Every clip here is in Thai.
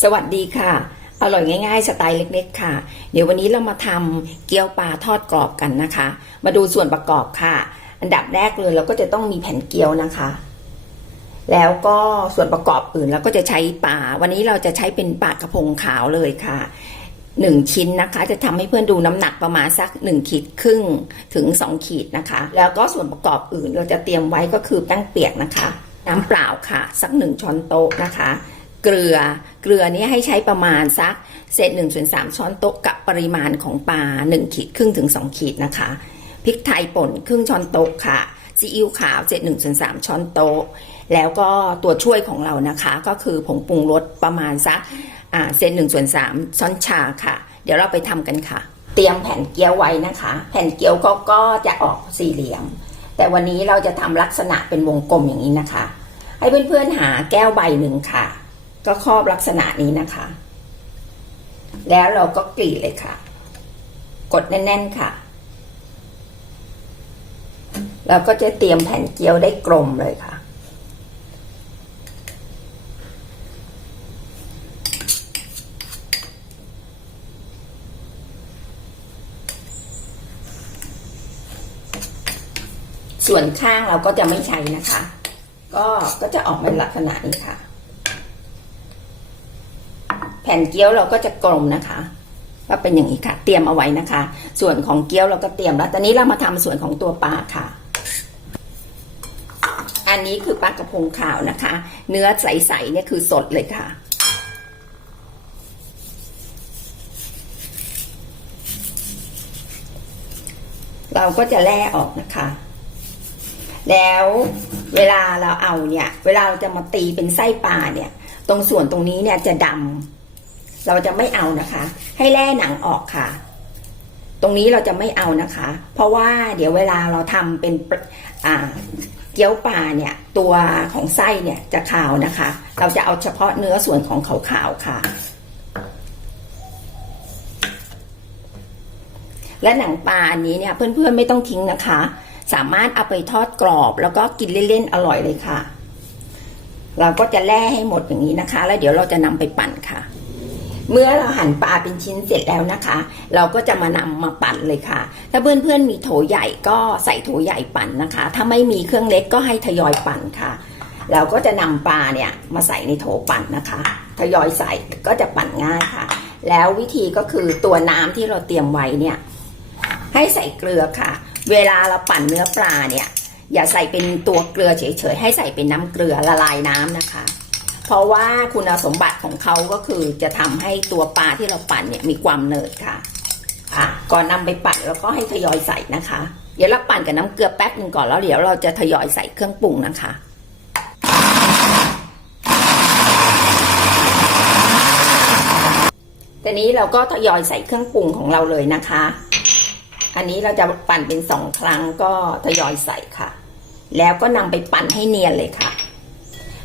สวัสดีค่ะ อร่อยง่ายๆ สไตล์เล็กๆ ค่ะ เดี๋ยววันนี้เรามาทำเกี๊ยวปลาทอดกรอบกันนะคะ มาดูส่วนประกอบค่ะ อันดับแรกเลยเราก็จะต้องมีแผ่นเกี๊ยวนะคะ แล้วก็ส่วนประกอบอื่นเราก็จะใช้ปลา วันนี้เราจะใช้เป็นปลากระพงขาวเลยค่ะหนึ่งชิ้นนะคะ จะทำให้เพื่อนดูน้ำหนักประมาณสักหนึ่งขีดครึ่งถึงสองขีดนะคะ แล้วก็ส่วนประกอบอื่นเราจะเตรียมไว้ก็คือแป้งเปียกนะคะ น้ำเปล่าค่ะ สักหนึ่งช้อนโต๊ะนะคะ เกลือ เกลือนี้ให้ใช้ประมาณสักเศษหนึ่งส่วนสามช้อนโต๊ะกับปริมาณของปลาหนึ่งขีดครึ่งถึงสองขีดนะคะพริกไทยป่นครึ่งช้อนโต๊ะค่ะซีอิ๊วขาวเศษหนึ่งส่วนสามช้อนโต๊ะ แล้วก็ตัวช่วยของเรานะคะก็คือผงปรุงรสประมาณสักเศษหนึ่งส่วนสามช้อนชาค่ะ เดี๋ยวเราไปทำกันค่ะ เตรียมแผ่นเกี๊ยวไว้นะคะ แผ่นเกี๊ยวก็ก็จะออกสี่เหลี่ยม แต่วันนี้เราจะทำลักษณะเป็นวงกลมอย่างนี้นะคะ ให้เพื่อนๆหาแก้วใบหนึ่งค่ะ ก็ครอบลักษณะนี้นะคะ แล้วเราก็กรีดเลยค่ะ กดแน่น ๆ ค่ะ เราก็จะเตรียมแผ่นเกี๊ยวได้กลมเลยค่ะ ส่วนข้างเราก็จะไม่ใช้นะคะ ก็ก็จะออกเป็นลักษณะนี้ค่ะ แผ่นเกี๊ยวเราก็จะกลมนะคะก็เป็นอย่างนี้ค่ะ เตรียมเอาไว้นะคะ ส่วนของเกี๊ยวเราก็เตรียมแล้วตอนนี้เรามาทำส่วนของตัวปลาค่ะ อันนี้คือปลากระพงขาวนะคะ เนื้อใสๆเนี่ยคือสดเลยค่ะเราก็จะแล่ออกนะคะ แล้วเวลาเราเอาเนี่ย เวลาเราจะมาตีเป็นไส้ปลาเนี่ย ตรงส่วนตรงนี้เนี่ยจะดำ เราจะไม่เอานะคะ ให้แล่หนังออกค่ะ ตรงนี้เราจะไม่เอานะคะ เพราะว่าเดี๋ยวเวลาเราทำเป็นอ่าเกี๊ยวปลาเนี่ยตัวของไส้เนี่ยจะขาวนะคะ เราจะเอาเฉพาะเนื้อส่วนของขาวๆค่ะ และหนังปลาอันนี้เนี่ยเพื่อนๆไม่ต้องทิ้งนะคะ สามารถเอาไปทอดกรอบ แล้วก็กินเล่นๆอร่อยเลยค่ะ เราก็จะแล่ให้หมดอย่างนี้นะคะ แล้วเดี๋ยวเราจะนำไปปั่นค่ะ เมื่อเราหั่นปลาเป็นชิ้นเสร็จแล้วนะคะ เราก็จะมานำมาปั่นเลยค่ะ ถ้าเพื่อนๆมีโถใหญ่ก็ใส่โถใหญ่ปั่นนะคะ ถ้าไม่มีเครื่องเล็กก็ให้ทยอยปั่นค่ะ เราก็จะนำปลาเนี่ยมาใส่ในโถปั่นนะคะ ทยอยใส่ก็จะปั่นง่ายค่ะ แล้ววิธีก็คือตัวน้ำที่เราเตรียมไว้เนี่ยให้ใส่เกลือค่ะ เวลาเราปั่นเนื้อปลาเนี่ย อย่าใส่เป็นตัวเกลือเฉยๆให้ใส่เป็นน้ำเกลือละลายน้ำนะคะ เพราะว่าคุณสมบัติของเขาก็คือจะทำให้ตัวปลาที่เราปั่นเนี่ยมีความเนิดค่ะอะ ก่อนนำไปปั่นแล้วก็ให้ทยอยใส่นะคะ เดี๋ยวเราปั่นกับน้ำเกลือแป๊บหนึงก่อนแล้วเดี๋ยวเราจะทยอยใส่เครื่องปรุงนะคะตอนนี้เราก็ทยอยใส่เครื่องปรุงของเราเลยนะคะ อันนี้เราจะปั่นเป็นสองครั้งก็ทยอยใส่ค่ะ แล้วก็นำไปปั่นให้เนียนเลยค่ะ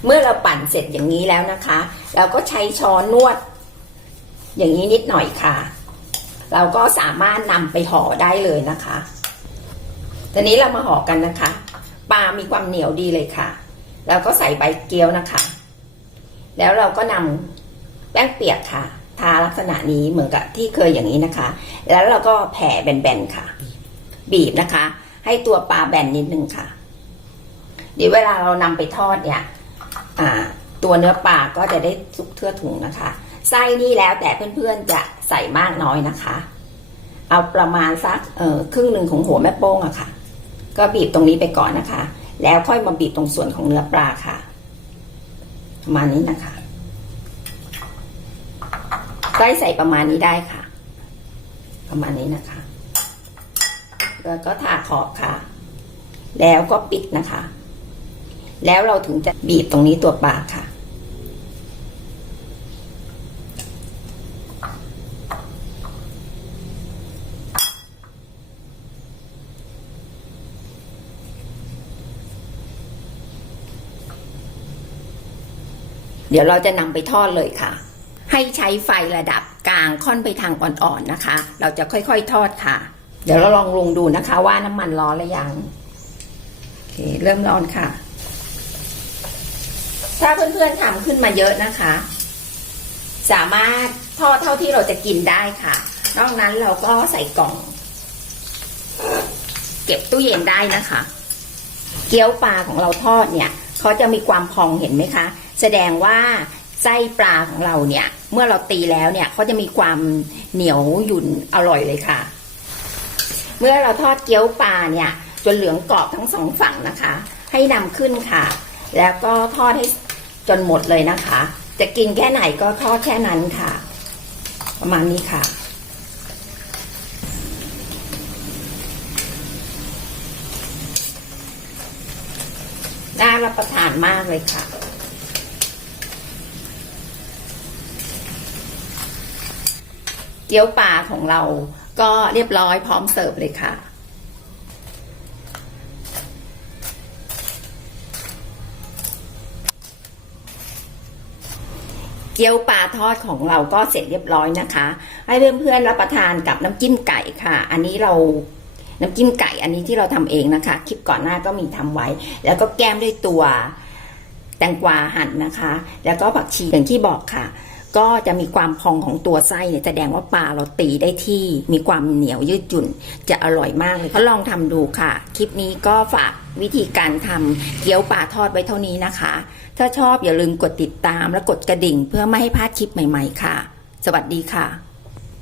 เมื่อเราปั่นเสร็จอย่างนี้แล้วนะคะ เราก็ใช้ช้อนนวด อย่างนี้นิดหน่อยค่ะ เราก็สามารถนำไปห่อได้เลยนะคะทีนี้เรามาห่อกันนะคะ ปลามีความเหนียวดีเลยค่ะ แล้วก็ใส่ใบเกี๊ยวนะคะ แล้วเราก็นำแป้งเปียกค่ะ ทาลักษณะนี้เหมือนกับที่เคยอย่างนี้นะคะ แล้วเราก็แผ่แบนๆค่ะ บีบนะคะ ให้ตัวปลาแบนนิดนึงค่ะ เดี๋ยวเวลาเรานำไปทอดเนี่ย ตัวเนื้อปลาก็จะได้สุกทั่วถุงนะคะ ไส้นี่แล้วแต่เพื่อนๆจะใส่มากน้อยนะคะ เอาประมาณสักเออครึ่งหนึ่งของหัวแม่โป้งอะค่ะ ก็บีบตรงนี้ไปก่อนนะคะ แล้วค่อยมาบีบตรงส่วนของเนื้อปลาค่ะประมาณนี้นะคะไส้ใส่ประมาณนี้ได้ค่ะ ประมาณนี้นะคะ แล้วก็ทาขอบค่ะ แล้วก็ปิดนะคะ แล้วเราถึงจะบีบตรงนี้ตัวปลาค่ะ เดี๋ยวเราจะนำไปทอดเลยค่ะ ให้ใช้ไฟระดับกลางค่อนไปทางอ่อนๆนะคะ เราจะค่อยๆทอดค่ะ เดี๋ยวเราลองลงดูนะคะว่าน้ำมันร้อนหรือยังโอเคเริ่มร้อนค่ะ ถ้าเพื่อนๆทำขึ้นมาเยอะนะคะ สามารถทอดเท่าที่เราจะกินได้ค่ะ นอกนั้นเราก็ใส่กล่อง เก็บตู้เย็นได้นะคะ เกี๊ยวปลาของเราทอดเนี่ยเขาจะมีความพองเห็นไหมคะ แสดงว่าไส้ปลาของเราเนี่ย เมื่อเราตีแล้วเนี่ยเขาจะมีความเหนียวหยุ่นอร่อยเลยค่ะ เมื่อเราทอดเกี๊ยวปลาเนี่ยจนเหลืองกรอบทั้งสองฝั่งนะคะ ให้นำขึ้นค่ะ แล้วก็ทอดให้ จนหมดเลยนะคะ จะกินแค่ไหนก็ทอดแค่นั้นค่ะ ประมาณนี้ค่ะ น่ารับประทานมากเลยค่ะเกี๊ยวปลาของเราก็เรียบร้อยพร้อมเสิร์ฟเลยค่ะ เกี๊ยวปลาทอดของเราก็เสร็จเรียบร้อยนะคะ ให้เพื่อนๆรับประทานกับน้ำจิ้มไก่ค่ะ อันนี้เราน้ำจิ้มไก่อันนี้ที่เราทำเองนะคะ คลิปก่อนหน้าก็มีทำไว้ แล้วก็แก้มด้วยตัวแตงกวาหั่นนะคะ แล้วก็ผักชีอย่างที่บอกค่ะ ก็จะมีความพองของตัวไส้เนี่ยแสดงว่าปลาเราตีได้ที่มีความเหนียวยืดหยุ่นจะอร่อยมากเลยก็ลองทำดูค่ะ คลิปนี้ก็ฝากวิธีการทำเกี๊ยวปลาทอดไว้เท่านี้นะคะ ถ้าชอบอย่าลืมกดติดตามและกดกระดิ่ง เพื่อไม่ให้พลาดคลิปใหม่ ๆ ค่ะ สวัสดีค่ะ